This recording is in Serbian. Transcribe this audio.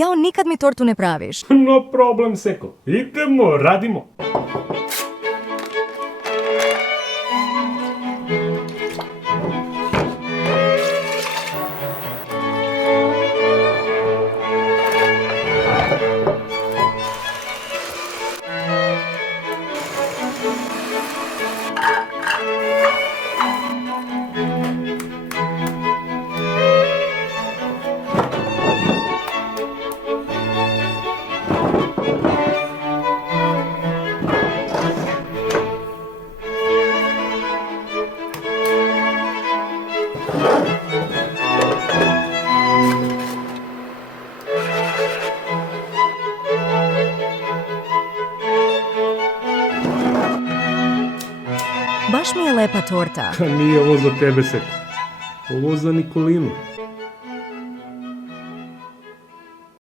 Jao, nikad mi tortu ne praviš. No problem, Seko. Idemo, radimo. Baš mi je lepa torta. Nije ovo za tebe, Seko. Ovo za Nikolinu.